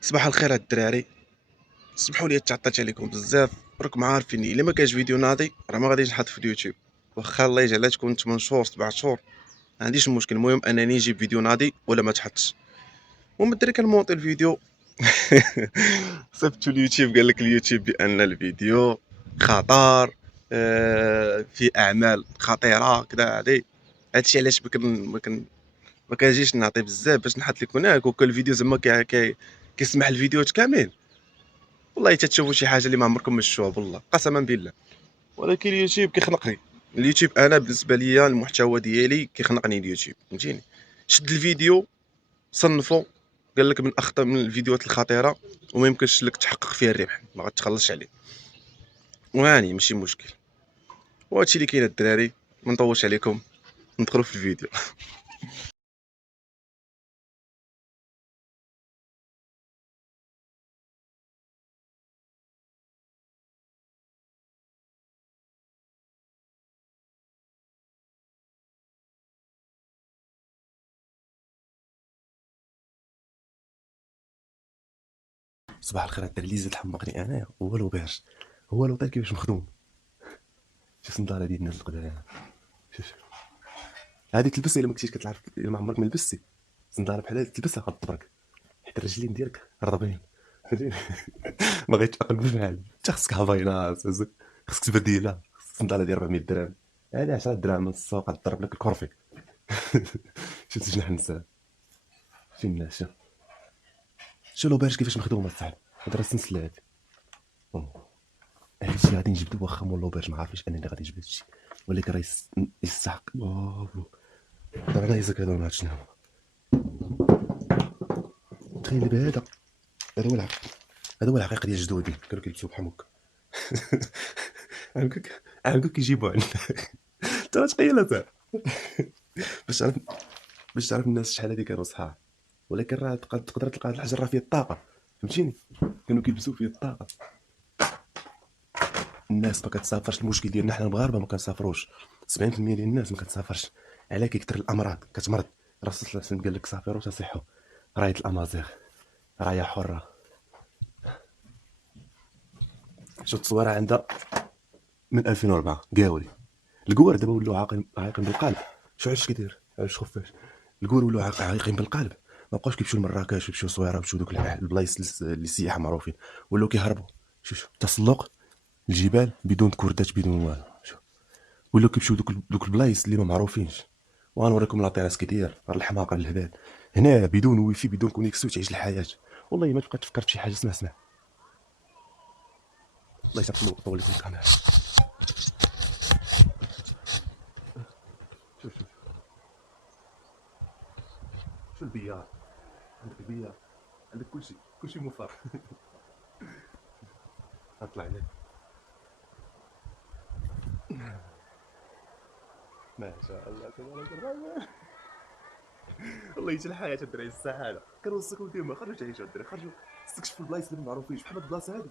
صباح الخير الدراري. سمحوا لي تعطيت عليكم بزاف. راكم عارفين الا ما كانش فيديو ناضي راه ما غاديش نحط في اليوتيوب، واخا الله يجعلها تكون 8 شهور 7 شهور ما عنديش مشكل. المهم انني نجيب فيديو ناضي ولا ما تحطش. المهم الدري كان مونطي الفيديو صيفطو اليوتيوب، قال لك اليوتيوب بان الفيديو خطر، في اعمال خطيره كذا هادي. هادشي علاش ما كنجيش نعطي بزاف باش نحط لكم هناك، وكل فيديو زعما كيسمح الفيديوهات كامل. والله تتشوفوا شي حاجه اللي ما عمركم ما شفتوها بالله قسما بالله. ولكن اليوتيوب كيخنقني. اليوتيوب انا بالنسبه ليا المحتوى ديالي كيخنقني اليوتيوب، فهمتيني. شد الفيديو صنفو، قال لك من اخطر من الفيديوهات الخطيره وما يمكنش لك تحقق فيها الربح، ما غتخلصش عليه. وهاني ماشي مشكل، وهادشي اللي كاين الدراري. ما نطولش عليكم، ندخلوا في الفيديو. صباح الخير الدراري. اللي زاد حمقني انايا هو لوبيرج، هو لوطيل كيفاش مخدوم. شوف النضاره ديال الناس القدام، شوف هذه تلبسها الا ما كنتيش كتعرف، الا ما عمرك ما لبستي النضاره بحال هذه تلبسها غتضرك، حيت الرجلين ديالك رضبين. ما غيتاقلبوش بحال انت. خصك هافاينات، خصك تبديلها، خصك النضاره ديال 400 درهم، هذه 10 دراهم من السوق غتضرب لك الكرفي. شفت جناح النساء فين الناس؟ شو لوبيرج كيفاش مخدوم الصاحبي، هذا راه سنسلات. هادشي غادي نجبدو واخا مول لوبيرج ما عارفينش انني غادي نجبد هادشي، ولكن راه يستحق. دابا انا يزك هذا ما عرفتش شنو هو. تخيل بهذا، هذا هو الحق، هذا هو الحقيقه ديال جدودي كانوا كيلبسوا بحال هكا. عمك كيجيبوا عندنا. انت تخيل هذا. باش تعرف، باش تعرف الناس شحال هادي كانوا صحاح، ولكن راه تقدر تلقى هاد الحجر راه فيه الطاقه، فهمتيني. كانوا كيلبسوا فيه الطاقه. الناس ما كتسافرش، المشكل ديالنا حنا المغاربه ما كنسافروش. 70% ديال الناس ما كتسافرش، على كيكثر الامراض، كتمرض. الرسول صلى الله عليه وسلم قال لك سافروا تصحوا. رايه الامازيغ رايه حره. شفت تصويره عندها من 2004 قاوري. القوار دابا ولاو عايقين بالقلب. شو علاش كيدير، علاش خفاش القوار ولاو عايقين بالقلب. ما بقاوش كيمشيو لمراكش ويمشيو صويره ويمشيو دوك البلايص اللي السياحه معروفين، ولاو كيهربوا. شوف تسلق الجبال بدون كردات بدون والو. شوف ولاو كيمشيو دوك البلايص اللي ما معروفينش. وغنوريكم لاطيراس كيدير راه الحماقه الهبال. هنا بدون ويفي بدون كونيكسيون تعيش الحياه. والله ما تبقى تفكر في شي حاجه. اسمع الله يسامحك طول لكم الكاميرا. شوف شو البيار، عندك البيار، عندك كلشي موفر. غطلع عليك ما شاء الله تبارك الرحمن. والله يجي الحياه الدراري السعاده. كنوصيكم ديما خرجوا تعيشوا الدراري، خرجوا استكشفوا البلايص اللي ما معروفينش. بحال هاد البلاصه هادي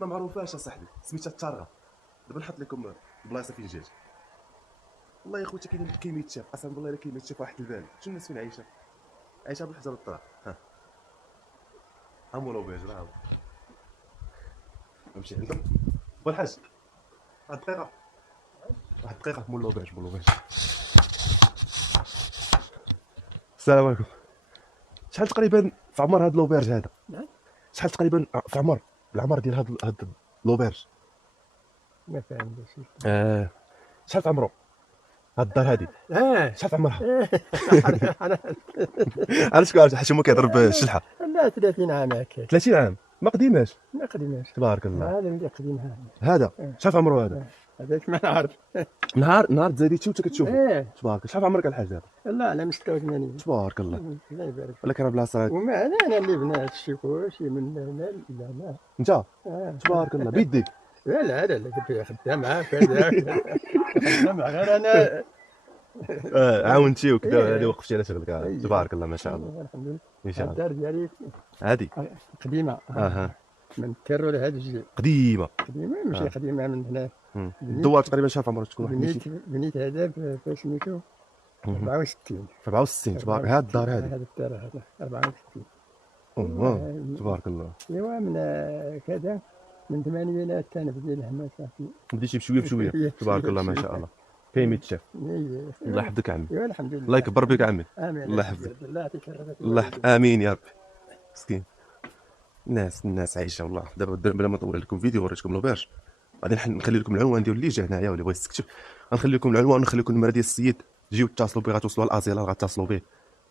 ما معروفاش اصاحبي، سميتها التارغه. دابا نحط لكم البلايصه فين جات. والله يا خوتي كاين كيما يتشاف، قسما بالله الا كاين يتشاف واحد البال. شوف الناس فين عايشه، عايشه بالحجر والطراب. ها مولو بيج راه هو. نمشي عندهم والحاج. واحد الدقيقه، واحد الدقيقه. مولو بيج السلام عليكم. شحال تقريبا في عمر هاد لوبيرج هذا؟ شحال تقريبا في عمر العمر ديال هاد لوبيرج؟ ما فهمتش. شحال في عمره هاد الدار هادي؟ شحال في عمرها؟ علاش كاع حيت هما كيهضر بالشلحه. لا 30 عام هكاك. 30 عام ما قديماش. ما قديماش. تبارك الله. هذا اللي قديمها. هذا شحال في عمره هذا؟ هذاك ما نعرف. نهار تزاديتي وانت كتشوفه. ايه تبارك. شحال في عمرك الحاج هذا؟ لا انا 86. تبارك الله. الله يبارك. ولكن راه بلاصه وما انا اللي بنات الشي كلشي من هنا لهنا. انت تبارك الله بيديك. لا لا لا خدام معاك هذا. خدام غير انا. عاونتي وكذا، هذه إيه. وقفتي على شغلك. تبارك الله ما شاء الله. الحمد لله. ان شاء الله. الدار ديالي هذه قديمه. اها من التيرو لهذا الجيل. قديمه. قديمه ماشي قديمه من هنا. الدوار تقريبا شحال في عمرك تكون واحد ماشي؟ بنيت هذا في سميتو 64. في 64. تبارك. هاد الدار هذه هذا الدار هذا 64. تبارك الله. ايوا من كذا من الثمانينات كان بدي الهنا صافي بديتي بشويه بشويه. تبارك الله ما شاء الله. كاين ميتشاف. الله يحفظك عمي. ايوا الحمد لله. الله يكبر بك عمي. امين. الله يحفظك. الله يعطيك الرضا. الله امين يا ربي. مسكين. الناس عايشه والله. دابا بلا ما نطول لكم فيديو وريتكم لوبيرج، بعدين نخلي لكم العنوان ديال اللي جا هنايا واللي بغى يستكشف. غنخلي لكم العنوان ونخلي لكم النمره ديال السيد، تجيو اتصلوا به، غتوصلوا للازيلا غتصلوا به،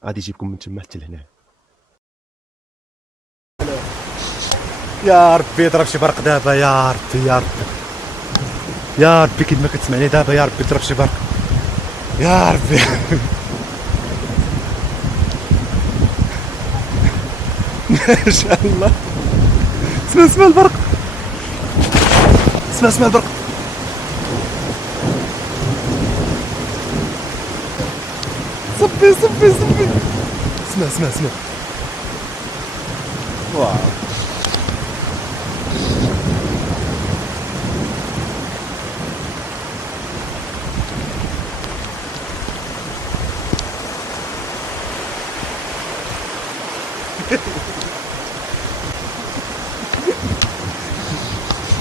غادي يجيبكم من تما حتى لهنا. يا ربي ضرب شي برق دابا، يا ربي يا ربي يا ربي كيف ما كتسمعني دابا، يا ربي ضرب شي برق يا ربي. ما شاء الله. اسمع البرق، اسمع البرق. صبي اسمع واو.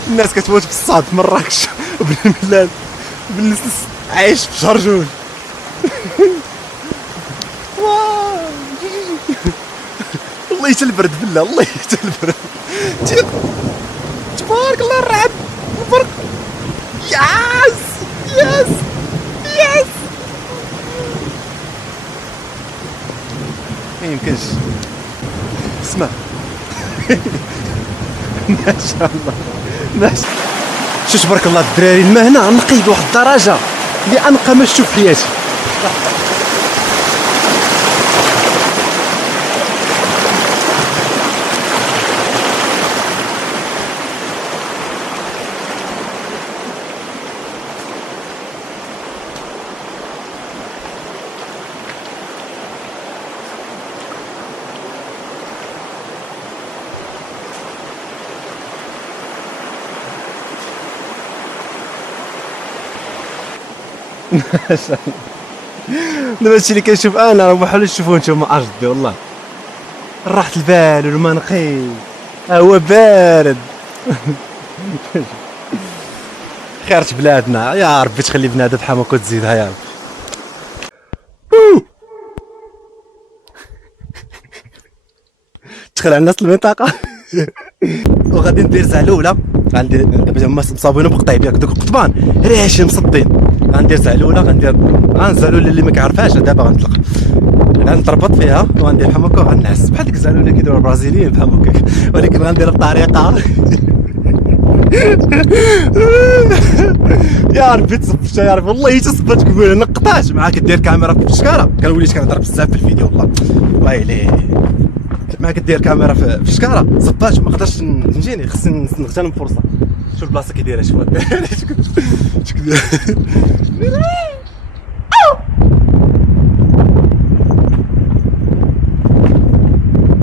الناس كتموت في الصاد في مراكش وبن ملال بالنسس عايش في شرجول. والله حتى البرد بالله، والله حتى البرد. تبارك الله الرعد البرق. ياس ما يمكنش. اسمع. ما شاء الله شو تبارك الله الدراري. الماء هنا نقي بواحد الدرجه اللي انقى ما شفتو في حياتي. ما شاء الله. دابا هادشي اللي كنشوف انا راه بحال تشوفوه نتوما اجدي والله. راحة البال والما نقي، هوا بارد. خيرت بلادنا يا ربي، تخلي بنادم بحال هكا تزيدها يا ربي. تدخل على الناس المنطقة. وغادي ندير زعلولة، غندير دابا هما مصابينو بقطيبيات دوك القطبان رياشي مصدين. غندير زعلولة، غنزعلولة اللي ما كيعرفهاش دابا غنطلق، غنتربط فيها وغندير بحال هكا وغنعس بحال ديك الزعلولة كيديروا البرازيليين بحال هكا، ولكن غندير بطريقة. يا ربي تصبرت يا ربي، والله حتى صبرت قبيله نقطعت مع كدير كاميرا في الشكاره. كنوليت كنهضر بزاف في الفيديو والله ويلي. مع كدير كاميرا في الشكاره صبات ما قدرتش نجيني، خصني نغتنم فرصه. شوف البلاصه كي دايره، شوف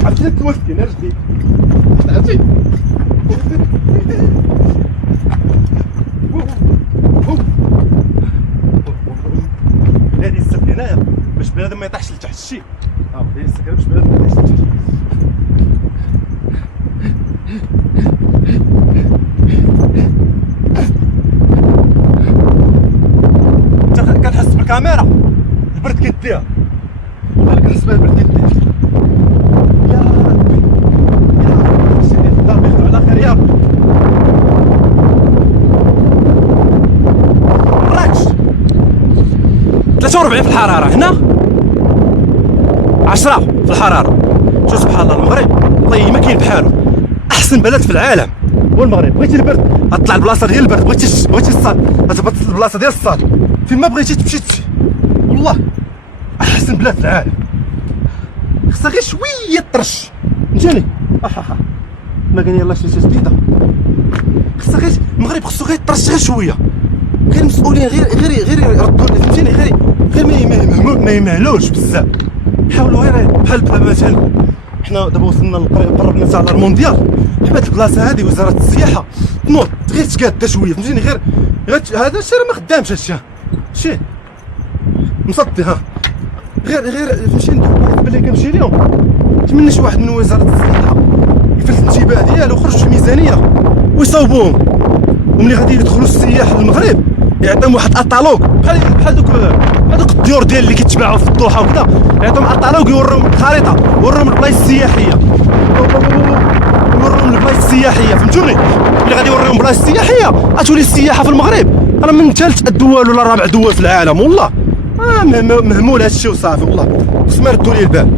عرفتي توفي نرجلي عرفتي. هادي السك هنايا باش بنادم ما يطيحش لتحت الشي. هادي السك باش بنادم ما يطيحش لتحت. كنحس بالكاميرا البرد كيديها، والله كنحس بالبرد كيديها. يا ربي يا ربي سيدي في الدار بيخدم على خير يا ربي. مراكش 43 في الحرارة، هنا 10 في الحرارة. شوف سبحان الله المغرب والله ما كاين بحالو، أحسن بلد في العالم هو المغرب. بغيتي البرد غطلع البلاصة ديال البرد، بغيتي الصاد غتهبط البلاصة ديال الصاد، فين ما بغيتي تمشي والله أحسن بلاد في العالم. خصها غير شوية طرش فهمتيني. ما كان يلاه شي جديدة. خصها غير المغرب خصو غير طرش غير شوية، غير المسؤولين غير يردوا فهمتيني، غير ما يمهلوش بزاف، يحاولوا غير بحال مثلا حنا دابا وصلنا قربنا على المونديال. حبات البلاصه هذه وزاره السياحه تنوض غير تقاد شويه فهمتيني، غير هذا الشيء راه ما خدامش، هذا الشيء شي مصدي غير فهمتيني. اللي كنمشي لهم نتمنى شي واحد من وزاره الصحه يفلت الانتباه ديالو ويخرج في الميزانيه ويصاوبوهم، وملي غادي يدخلوا السياح للمغرب يعطيهم واحد اطالوج بحال دوك الديور ديال اللي كيتباعوا في الضحى وكذا، يعطيهم اطالوج يوريهم الخريطه، يوريهم البلايص السياحيه، يوريهم البلايص السياحيه، فهمتوني؟ ملي غادي يوريهم بلايص سياحيه غتولي السياحه في المغرب راه من ثالث الدول ولا رابع دول في العالم، والله مهمول هادشي وصافي، والله خص ما ردوا لي البال.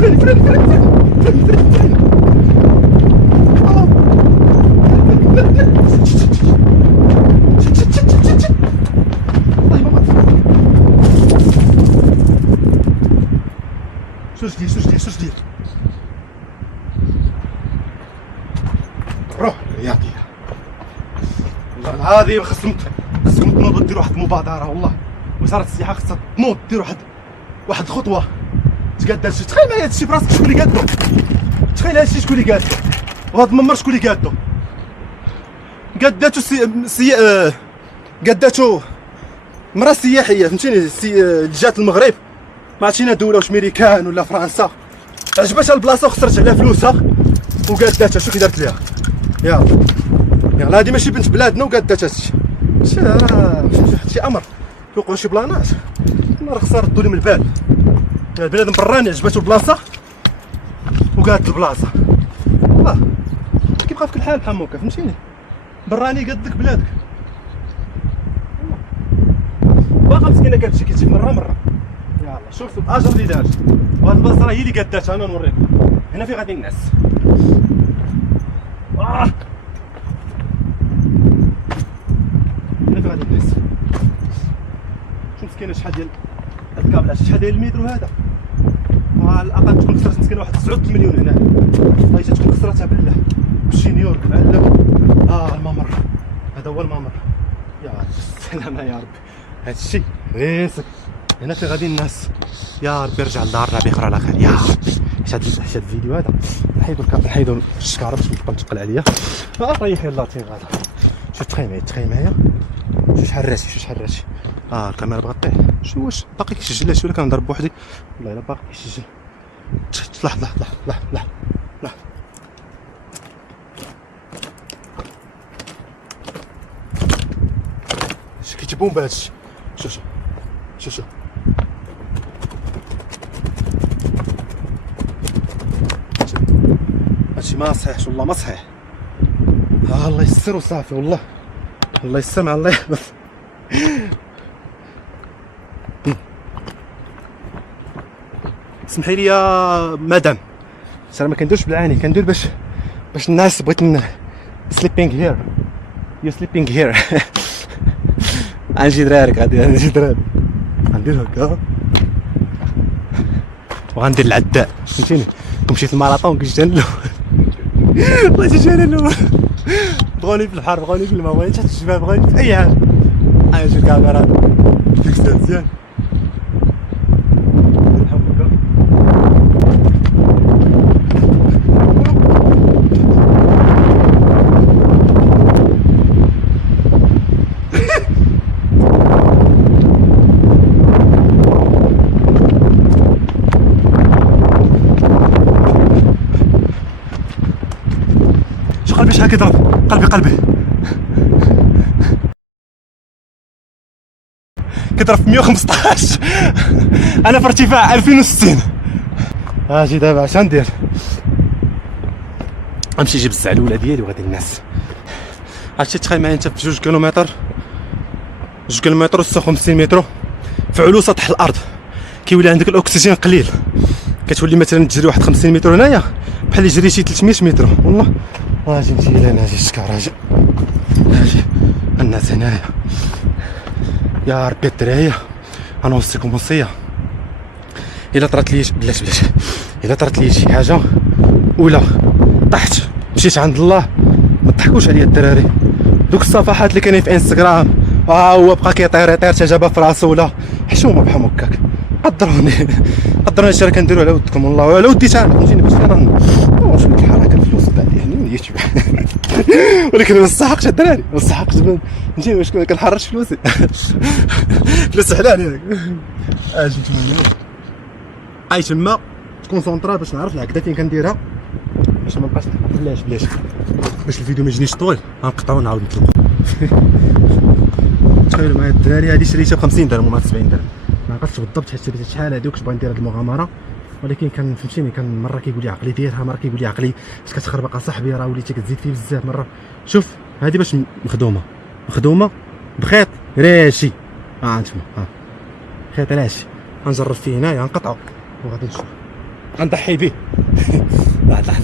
بالطريق شو جديد روح يعطيها والله العظيم خصكم تنوضوا ديروا واحد المبادره، والله وزاره السياحه خصها تنوض دير واحد الخطوه تقاد هادشي. تخيل معايا هادشي براسك شكون اللي قادو، تخيل هادشي شكون اللي قادو، وهاد الممر شكون اللي قادو، قاداتو مرا سياحيه فهمتيني، جات المغرب ما عرفتينا دوله واش ميريكان ولا فرنسا، عجبتها البلاصه وخسرت عليها فلوسها وقاداتها. شوف كي دارت ليها، يلا هادي ماشي بنت بلادنا وقادات هادشي، هادشي امر كيوقعوا شي بلانات راه خصها ردوا لي من البال. بنادم براني عجباتو البلاصه وقادت البلاصه، كيبقى في كل حال بحال هكا فهمتيني، براني قاد لك بلادك، باقا مسكينه كتمشي كتجي مره. يلا شوف الاجر اللي دارت، وهاد البلاصه راه هي اللي قاداتها، انا نوريكم هنا فين غادي نعس. هنا فين غادي نعس، شوف مسكينه شحال ديال هاد الكابلات، شحال ديال المترو هذا، على الاقل تكون كسرت مسكينه واحد 9 مليون هنا، والله حتى تكون كسرتها بالله بالشينيور بالعلم. الممر هذا هو الممر، يا رب السلامه يا ربي. هادشي ريسك هنا فين غادي الناس، يا ربي رجع لدارنا بخير على خير يا ربي. هاد الفيديو هذا نحيدو الشكاره باش نبقى نتقل عليا، ريحي اللاتين غادا. شوف تخيل معايا شو شحال راسي الكاميرا بغات طيح، شو واش باقي كيسجل هادشي ولا كنضرب بوحدي، والله الا باقي كيسجل. لحظه اش كيتبون بهادشي، شوف هادشي ما صحيحش، والله ما صحيح. الله يسر وصافي، والله الله يسر مع الله يحفظ. سمحي لي يا مدام، راه ما كنديرش بالعاني، كندير باش الناس بغيت سليبينغ هير، يو سليبينغ هير. غنجي درارك غندير هكا وغندير العداء فهمتيني، كون مشيت الماراطون كنت انا الاول، والله جيت انا الاول، بغوني في البحر، بغوني في الماء، بغوني تحت الجبال، بغوني في اي حاجه. شوف الكاميرا فيكس مزيان. قلبي شحال كيضرب، قلبي كيضرب في 115. انا في ارتفاع 2060. اجي دابا اش غندير، غنمشي نجيب الزعلوله ديالي وغادي نعس. عرفتي تخيل معايا انت في 2 كيلومتر و 56 متر في علو سطح الارض، كيولي عندك الاكسجين قليل، كتولي مثلا تجري واحد 50 متر هنايا بحال اللي جري شي 300 متر. والله اجي نمشي لهنا، اجي الشكار، اجي الناس هنايا. يا ربي الدراري غنوصيكم وصيه، الا طرات لي بلاش الا طرات لي شي حاجه ولا طحت مشيت عند الله، ما تضحكوش عليا الدراري. دوك الصفحات اللي كاينين في انستغرام هو بقى كيطير حتى جابها في راسو، ولا حشومه بحال هكاك. قدروني هادشي راه كنديرو على ودكم، والله وعلى ودي انا فهمتيني، باش انا شويه الحركه الفلوس بعد يعني نيت. ولكن ما نستحقش الدراري، ما نستحقش نجي واش كنحرش فلوسي. فلوس حلال ياك. اجي تما اي تما كونسونطرا باش نعرف العقده فين كنديرها باش ما نبقاش نحط. باش الفيديو ما يجينيش طويل غنقطعو ونعاود نطلقو. تخيلوا معايا الدراري، هادي شريتها ب 50 درهم وما 70 درهم، ما عرفتش بالضبط شريتها شحال هادي، وكنت باغي ندير هاد المغامره، ولكن كان فهمتيني كان مره كيقول لي عقلي ديرها، مره كيقول لي عقلي اش كتخربق اصاحبي، راه وليتي كتزيد فيه بزاف. مره شوف هادي باش مخدومه بخيط راشي، انتما خيط راشي، غنجرب فيه هنايا غنقطعو وغادي نشوف غنضحي به. لحظه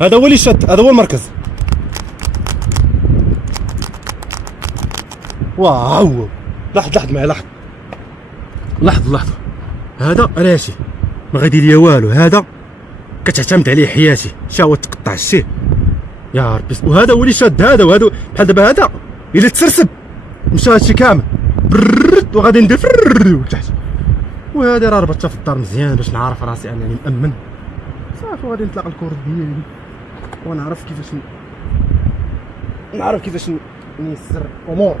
هذا هو اللي شد، هذا هو المركز. واو لحظة معايا، لحظة هذا راسي ما غادي ليا والو، هذا كتعتمد عليه حياتي، شاو تقطع الشيء يا ربي. وهذا هو اللي شاد، هذا وهذا بحال دابا هذا الا تسرسب مشى هادشي كامل وغادي ندير تحت. وهذه راه ربطتها في الدار مزيان باش نعرف راسي انني مأمن صافي، وغادي نطلق الكورد ديالي ونعرف كيفاش نيسر الامور.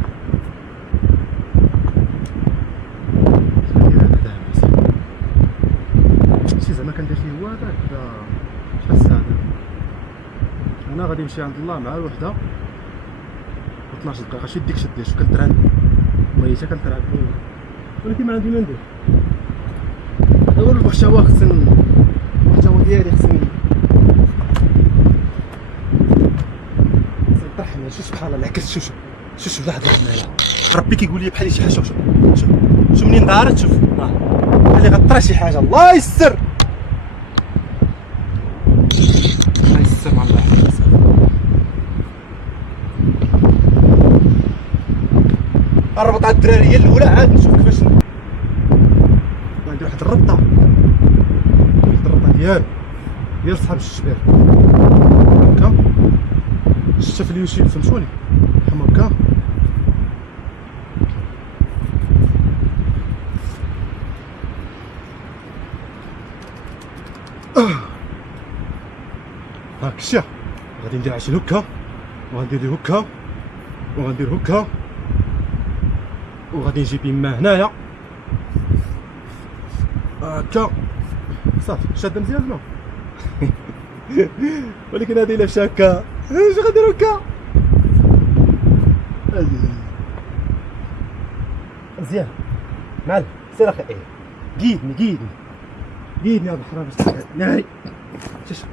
شي زعما كندير فيه هو هذاك شحال الساعه انا غادي نمشي عند الله مع الوحده و 12 دقيقه، شي ديك شدي شوف كنتران ميته كنتران، ولكن ما عندي ما ندير. اول المحتوى المحتوى ديالي خصني طرحني. شوف سبحان الله العكس، شوف لحظه معايا ربي كيقول لي بحال شي حاجه. شوف منين دارت، شوف بحال غطرا شي حاجه. الله يستر مع الله يحفظك. الربط على الدراري هي الاولى، عاد نشوف كيفاش عندي واحد الربطه ديال صحاب الشباب هكا، شتا في اليوتيوب فهمتوني بحال هكا. هاك الشيء غادي ندير عشان هكا، وغندير هكا، وغندير هكا، وغادي نجيب يما هنايا هكا صافي شاده مزيان زعما. ولكن هذه الا مشى هكا اش غندير هكا مزيان معلم. سير اخي قيدني يا بحر باش ناري. شوف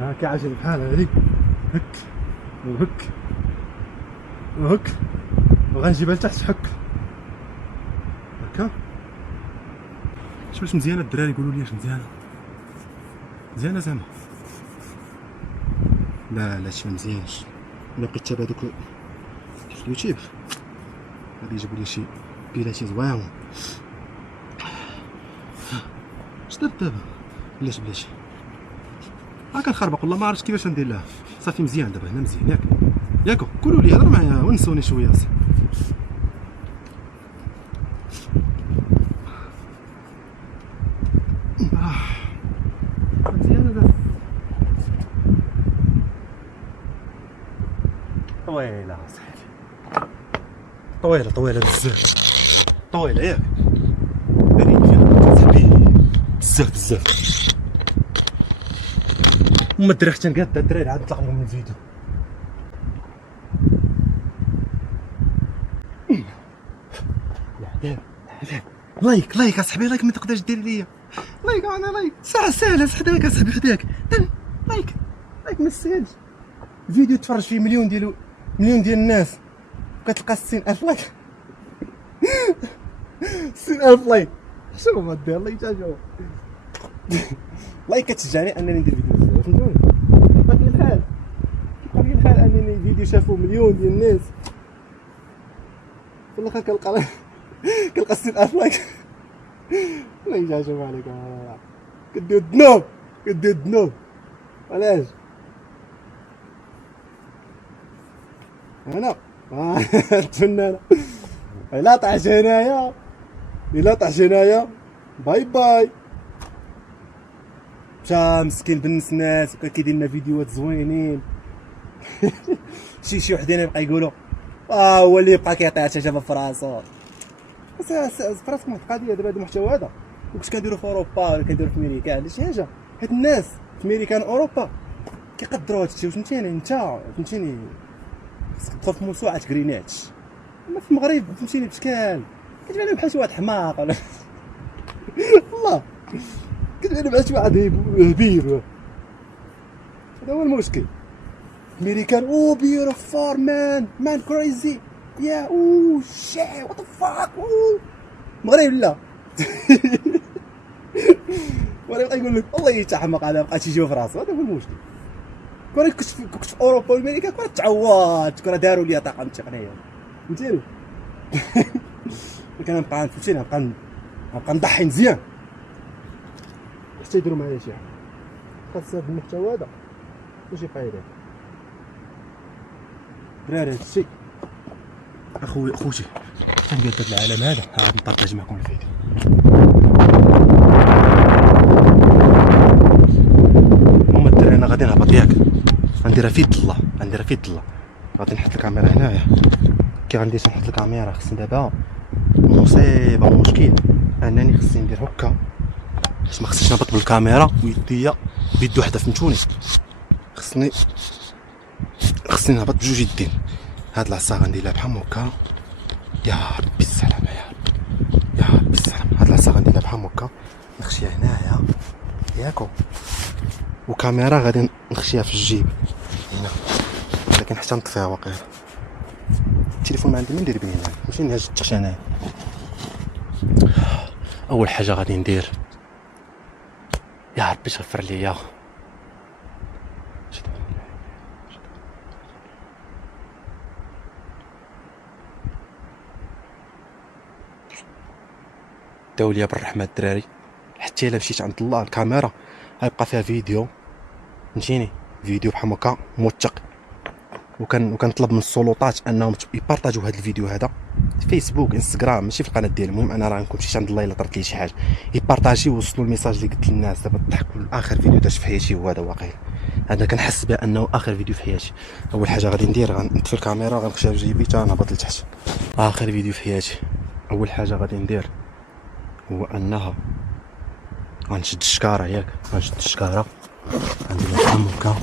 هكا عجل بحال هذه وهك وغنجيبها لتحت حك هكا. واش مزيانه الدراري؟ يقولوا لي واش مزيانه زعما؟ لا شي مزيانش. الا بقيت تابع دوك في اليوتيوب غادي يجيبوا لي شي بيلاتي زوين. اش درت دابا؟ بلاتي كنخربق والله ما عرفتش كيفاش ندير لها. صافي مزيان دابا هنا مزيان ياك قولوا لي هضر معايا ونسوني شويه. مزيانه دابا طويله صاحبي، طويله بزاف، طويله ياك دايرين فيها صاحبي بزاف. وما الدراري حتى نقاد الدراري عاد نطلق لهم الفيديو. لايك اصاحبي، لايك ما تقدرش دير ليا لايك. انا لايك سهله صاحبي اصاحبي خداك لايك ما تسالش. فيديو تفرج فيه مليون ديال الناس كتلقى 60,000 لايك. 60,000 لايك شنو ما دير لايك؟ شنو لايك كتشجعني انني ندير فيديو بزاف فهمتوني. بطبيعة الحال انني فيديو شافو مليون ديال الناس في الاخر كنلقى 60,000 لايك. لا يجاشم عليك كدير الذنوب علاش انا الفنانه الا طاحت هنايا، الا طاحت هنايا باي باي. مشى مسكين بنس الناس وكان كيدير لنا فيديوهات زوينين. شي وحدين يبقى يقولوا هو اللي يبقى كيعطيها شجره في راسو. بس فراسك واحد القضيه دابا هذا المحتوى هذا كنت كنديرو في اوروبا ولا كنديرو في امريكا ولا شي حاجه، حيت الناس في امريكا اوروبا كيقدروا هادشي. فهمتيني انت، فهمتيني خصك تدخل في موسوعه كرينات. اما في المغرب فهمتيني بشكال كتبان بحال شي واحد حماق ولا والله كتبان بحال شي واحد هبيل. هذا هو المشكل. امريكان بيوتيفول مان كريزي يا شي وات ذا فاك. المغرب لا. ولا يبقى يقول لك الله يتحمق على بقى تيجيو في راسو. هذا هو المشكل. كنت في اوروبا وامريكا كنت تعوضت، كنا داروا لي طاقم تقنيه فهمتيني. كان نبقى فهمتيني نبقى نضحي مزيان حتى يديروا معايا شي حاجه. خاص هذا المحتوى هذا ماشي فايده دراري. هذا الشيء اخوتي كندير هذا العالم هذا غادي نبارطاج معكم الفيديو. هما الدراري انا غادي نهبط ياك، غنديرها في الله، غنديرها في الله. غادي نحط الكاميرا هنايا. كي غندير نحط الكاميرا خصني دابا المصيبه والمشكل انني خصني ندير هكا باش ما خصنيش نهبط بالكاميرا ويديا بيد وحده فهمتوني. خصني نهبط بجوج يدين. هاد العصا غنديرها بحال هكا. يا ربي السلامه، يا ربي السلامه. هاد العصا غنديرها بحال هكا نخشيها هنايا ياكو، وكاميرا غادي نخشيها في الجيب هنا، لكن حتى نطفيها واقيلا. التليفون ما عندي ما ندير به هنا، ماشي نهز التخش هنايا. اول حاجه غادي ندير يا ربي تغفر ليا داو ليا بالرحمه الدراري. حتى الا مشيت عند الله الكاميرا غيبقى فيها فيديو فهمتيني، فيديو بحال هكا موثق. وكنطلب من السلطات انهم يبارطاجوا هذا الفيديو هذا في فيسبوك انستغرام ماشي في القناه ديالي. المهم انا راه نكون مشيت عند الله الا طرت لي شي حاجه يبارطاجي ويوصلوا الميساج اللي قلت للناس. دابا ضحكوا اخر فيديو درت في حياتي هو هذا واقيلا. هذا كنحس بانه اخر فيديو في حياتي. اول حاجه غادي ندير غنطفي الكاميرا وغنخشيها في جيبي حتى نهبط لتحت. اخر فيديو في حياتي. اول حاجه غادي ندير هو انها غنشد الشكاره ياك، غنشد الشكاره غندير بحال هكا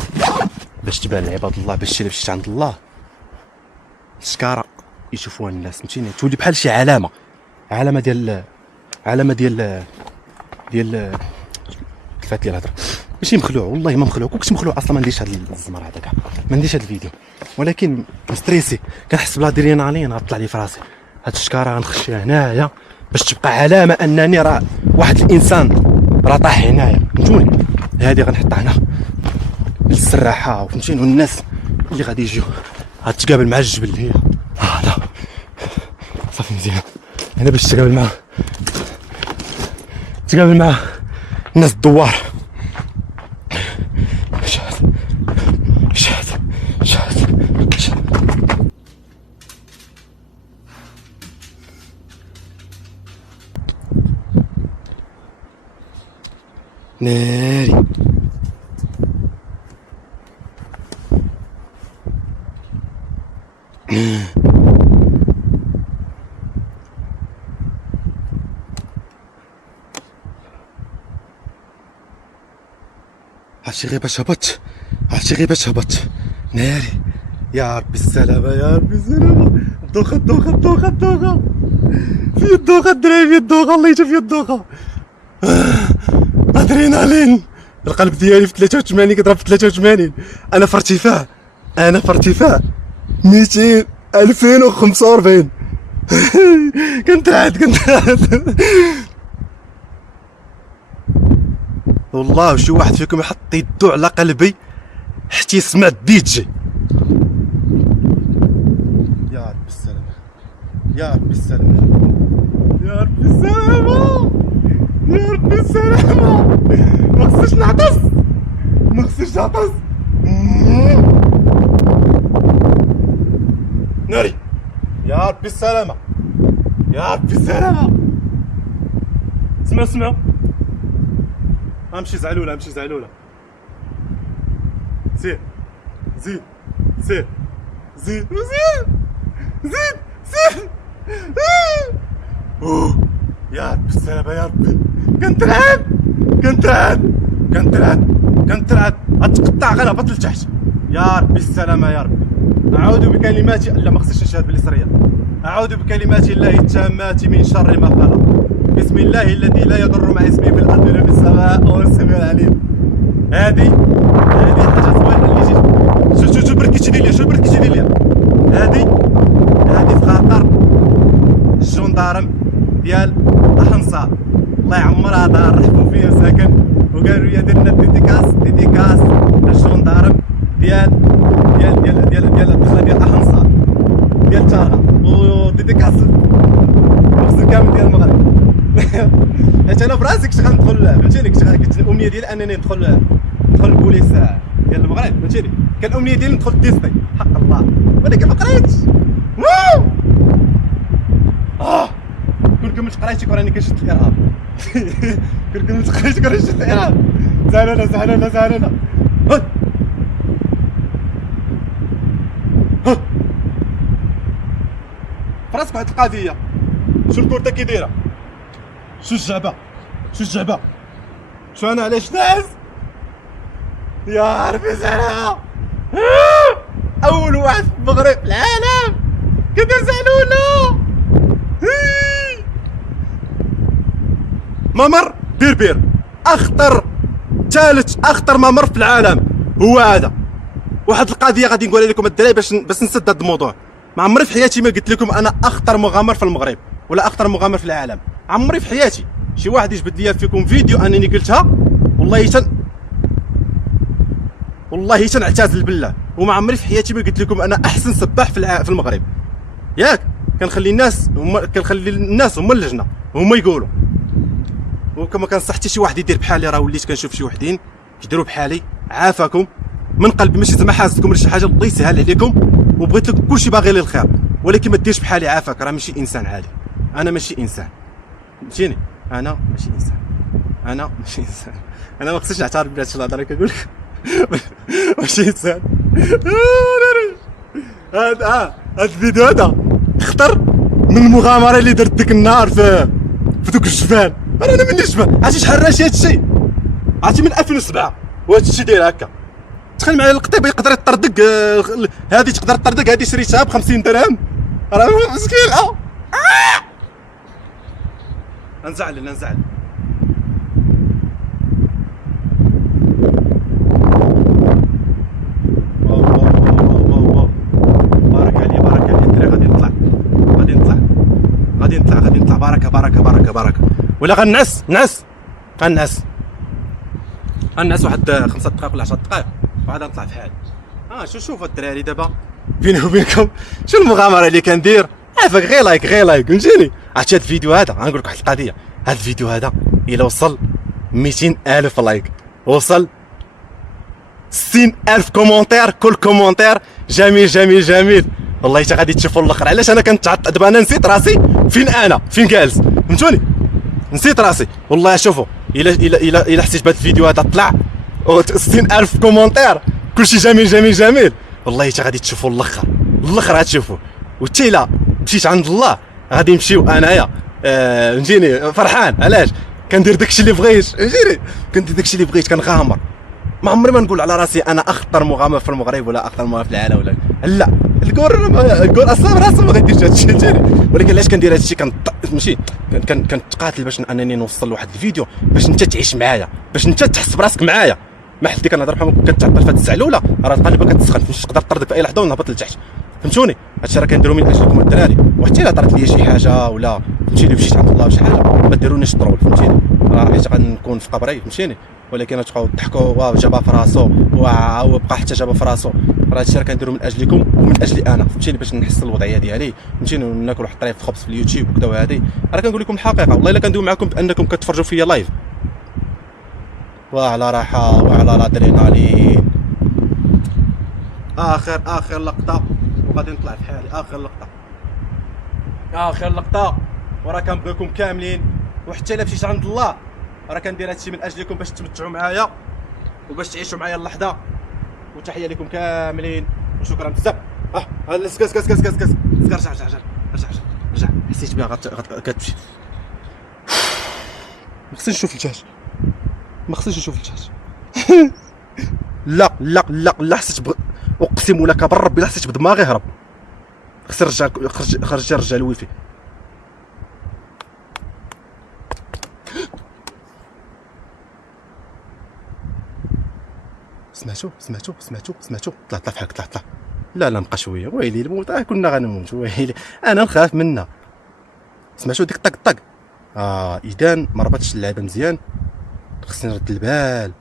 باش تبان لعباد الله، باش الا مشيت عند الله الشكاره يشوفوها الناس فهمتيني، تولي بحال شي علامه ديال كيفات لي الهضره. ماشي مخلوع والله ما مخلوع، كنت مخلوع اصلا ما نديرش هذا الزمر هذا كاع، ما نديرش هذا الفيديو، ولكن مستريسي كنحس بالادرينالين غطلع لي في راسي. هاد الشكاره غنخشيها هنايا باش تبقى علامه انني راه واحد الانسان راه طاح هنايا فهمتوني. هذه غنحطها هنا للسراحه فهمتيني، والناس اللي غادي يجيو غتقابل مع الجبل هي هذا صافي مزيان. هنا باش تقابل مع الناس الدوار. شاد ناري عرفتي غير باش هبط ناري. يا ربي السلامة، يا ربي السلامة. الدوخة في الدوخة الدراري، في الدوخة الله يجا في الدوخة. ادرينالين، القلب ديالي في 83 كيضرب في 83. انا في ارتفاع 200 2045. كنتعد والله شي واحد فيكم يحط يدو على قلبي حتى يسمع الديجي. يا ربي السلامة، يا ربي السلامة، يا ربي السلامة، يا ربي السلامة. ما خصنيش نعطس. ناري. يا ربي السلامة. يا ربي السلامة. اسمعوا امشي زعلولة سير زيد سير زيد اوه يا ربي السلامة يا ربي. كنت رعد اتقطع غير هبط لتحت. يا ربي السلامة يا ربي. أعوذ بكلمات لا ما خصنيش نشهد بالإسرية. أعوذ بكلمات الله التامات من شر ما خلق. بسم الله الذي لا يضر مع اسمه في الأرض ولا في السماء وهو السميع العليم. هذه حاجة زوينة اللي جيت. شو بركيتي ديالي هذه في خاطر الجندارم ديال أحنصار الله يعمرها دار رحبوا فيها ساكن وقالوا لي درنا ديديكاس الجندارم ديال الدخله ديال أحنصار ديال تارغا وديديكاس المخزن كامل ديال المغرب. حيت انا براسي كنت غندخل فهمتيني كنت الامنيه ديالي انني ندخل البوليس ديال المغرب فهمتيني. كان الامنيه ديالي ندخل الديستي حق الله ولكن ما قريتش. كون كملت قرايتي كون راني كنشد الارهاب. كون كملت قرايتي كون راني كنشد الارهاب. زعلانه فراسك واحد القضيه. شو الكورته كي دايره؟ شو الجعبه؟ شو انا علاش ناعس؟ يا ربي زعلانه. اول واحد في المغرب في العالم كدير زعلوله. ممر بير ثالث اخطر ممر في العالم هو هذا. واحد القضيه غادي نقولها لكم الدراري باش نسد هذا الموضوع. ما عمري في حياتي ما قلت لكم انا اخطر مغامر في المغرب ولا اخطر مغامر في العالم. عمري في حياتي شي واحد يجبد ليا فيكم فيديو انني قلتها والله تنعتزل بالله. وما عمري في حياتي ما قلت لكم انا احسن سباح في المغرب. ياك كنخلي الناس هما اللجنه هما يقولوا. وكما كنصح حتى شي واحد يدير بحالي. راه وليت كنشوف شي وحدين كيديروا بحالي. عافاكم من قلبي ماشي زعما حاسدكم ولا شي حاجه. الله يسهل عليكم وبغيت لكم كلشي باغي لي الخير ولكن ما ديرش بحالي. عافاك راه ماشي انسان عادي. انا ماشي انسان فهمتيني. انا ماشي انسان انا ما خصنيش نعترف بهادشي الهضره كنقول لك. ماشي انسان. هذا الفيديو هذا خطر من المغامره اللي درت ديك النهار في دوك الجبال. انا مني جبال عرفتي شحال راشي هادشي. عرفتي من 2007 وهذا الشيء داير هكا. تخيل معايا القطيب يقدر يطردك. هذه تقدر تطردك. هذه شريتها ب 50 درهم راه مسكين. نزعل بارك عليه الدري. غادي نطلع بركه ولا غنعس واحد 5 دقائق ولا 10 دقائق وعاد نطلع في حالي. شوف الدراري دابا بيني وبينكم شو المغامره اللي كندير. عافاك غير لايك فهمتيني. عرفتي هاد الفيديو هذا غنقول لك واحد القضيه. هاد الفيديو هذا الا وصل 200,000 لايك وصل 60,000 كومونتير كل كومونتير جميل والله حتى غادي تشوفوا الاخر. علاش انا كنتعطل دابا. انا نسيت راسي فين جالس فهمتوني. نسيت راسي والله. شوفوا الا حسيت بهذا الفيديو هذا طلع 60,000 كومونتير كلشي جميل والله حتى غادي تشوفوا الاخر غتشوفوا. وحتى الا مشيت عند الله غادي نمشيو انايا فهمتيني فرحان. علاش كندير داكشي اللي بغيت فهمتيني. كنغامر. ما عمري ما نقول على راسي انا اخطر مغامر في المغرب ولا اخطر مغامر في العالم ولا لا. الكور اصلا راسه ما غاديش هادشي فهمتيني. ولكن علاش كندير هادشي ماشي كنتقاتل باش انني نوصل لواحد الفيديو باش انت تعيش معايا باش انت تحس براسك معايا. ما حيت ديك النهضره بحال كتعطل في هاد الزعلوله راه القلب كتسخن مش تقدر تطردك في اي لحظه ونهبط لتحت فهمتوني. هادشي راه كنديرو من اجلكم الدراري. وحتى الا طرات لي شي حاجه ولا فهمتيني مشيت عند الله وشي حاجه ما ديرونيش طرول فهمتيني. راه حيت غنكون في قبري فهمتيني. ولكن تبقاو تضحكوا واو جابها في راسو واو بقى حتى جابها في راسو. راه هادشي راه كنديرو من اجلكم ومن اجلي انا فهمتيني باش نحسن الوضعيه ديالي فهمتيني. وناكل واحد الطريف خبز في اليوتيوب وكذا. وهادي راه كنقول لكم الحقيقه والله الا كندوي معكم بانكم كتفرجوا فيا لايف. وعلى راحه وعلى الادرينالين. اخر لقطه وغادي نطلع في حالي. اخر لقطه وراه كنبغيكم كاملين، وحتى الا مشيت عند الله راه كندير هادشي من اجلكم باش تمتعوا معايا وباش تعيشوا معايا اللحظه. وتحيه لكم كاملين وشكرا بزاف. كاس رجع حسيت بها كتمشي. ما خصنيش نشوف الجاج، ما خصنيش نشوف الجاج. لا لا لا لا، حسيت اقسم لك بالرب الا حسيت بدماغي هرب. خصني نرجع الويفي. سمعتو طلع فحالك، طلع. لا نبقى شويه، ويلي الموت كنا غنموت، ويلي انا نخاف منها. سمعتو ديك طق اذا ما ربطتش اللعبه مزيان خصني نرد البال،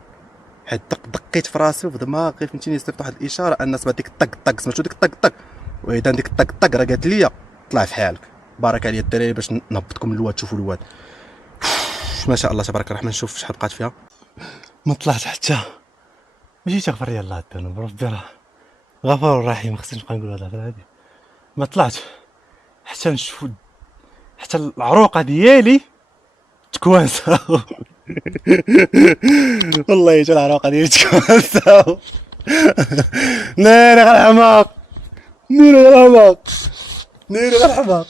حيت دقيت في راسي وفي دماغي، فهمتيني، صيفط واحد الاشاره ان سمعت ديك طق. سمعتو ديك طق، واذا ديك طق راه قالت لي طلع في حالك. بارك عليا الدراري باش نهبطكم الواد، تشوفوا الواد ما شاء الله تبارك الرحمن. نشوف شحال بقات فيها. ما طلعت حتى ماشي تغفر لي الله الذنوب، ربي راه غفور رحيم، خصني نبقى نقول هذا هادي. ما طلعت حتى نشوف، حتى العروقه ديالي تكوانساو. والله حتى العروقه ديالي تكوانساو. ناري غير الحماق.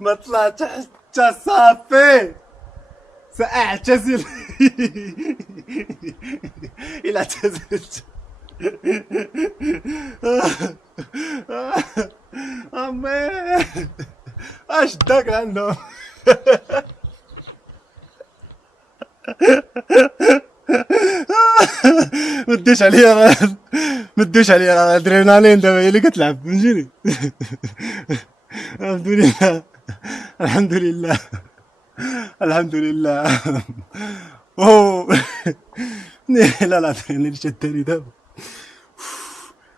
ما طلعت حتى صافي، سأعتزل. إلا اعتزلت أمي اش داك عندهم. ما تدوش عليا الادرينالين دابا هي اللي كتلعب، فهمتيني. الحمد لله. اوه لا الادرينالين شداني دابا.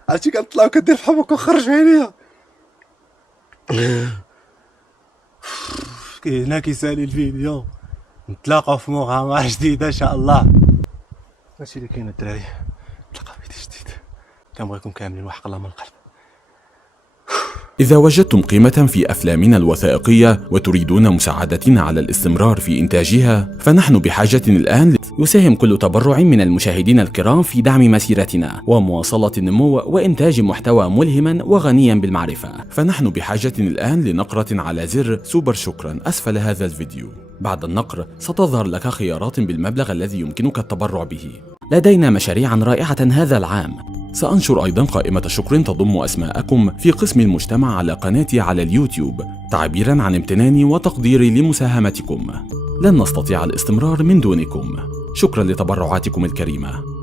عرفتي كنطلع وكدير في حبك وخرج عينيا. هنا كيسالي الفيديو، نتلاقاو في مغامرة جديدة ان شاء الله. هادشي اللي كاين الدراري، نتلاقاو في فيديو جديد. كنبغيكم كاملين وحق الله من القلب. إذا وجدتم قيمة في أفلامنا الوثائقية وتريدون مساعدتنا على الاستمرار في إنتاجها، فنحن بحاجة الآن. يساهم كل تبرع من المشاهدين الكرام في دعم مسيرتنا ومواصلة النمو وإنتاج محتوى ملهما وغنيا بالمعرفة. فنحن بحاجة الآن لنقرة على زر سوبر شكرا أسفل هذا الفيديو. بعد النقر ستظهر لك خيارات بالمبلغ الذي يمكنك التبرع به. لدينا مشاريعا رائعة هذا العام. سأنشر أيضا قائمة شكر تضم أسماءكم في قسم المجتمع على قناتي على اليوتيوب، تعبيرا عن امتناني وتقديري لمساهمتكم. لن نستطيع الاستمرار من دونكم. شكرا لتبرعاتكم الكريمة.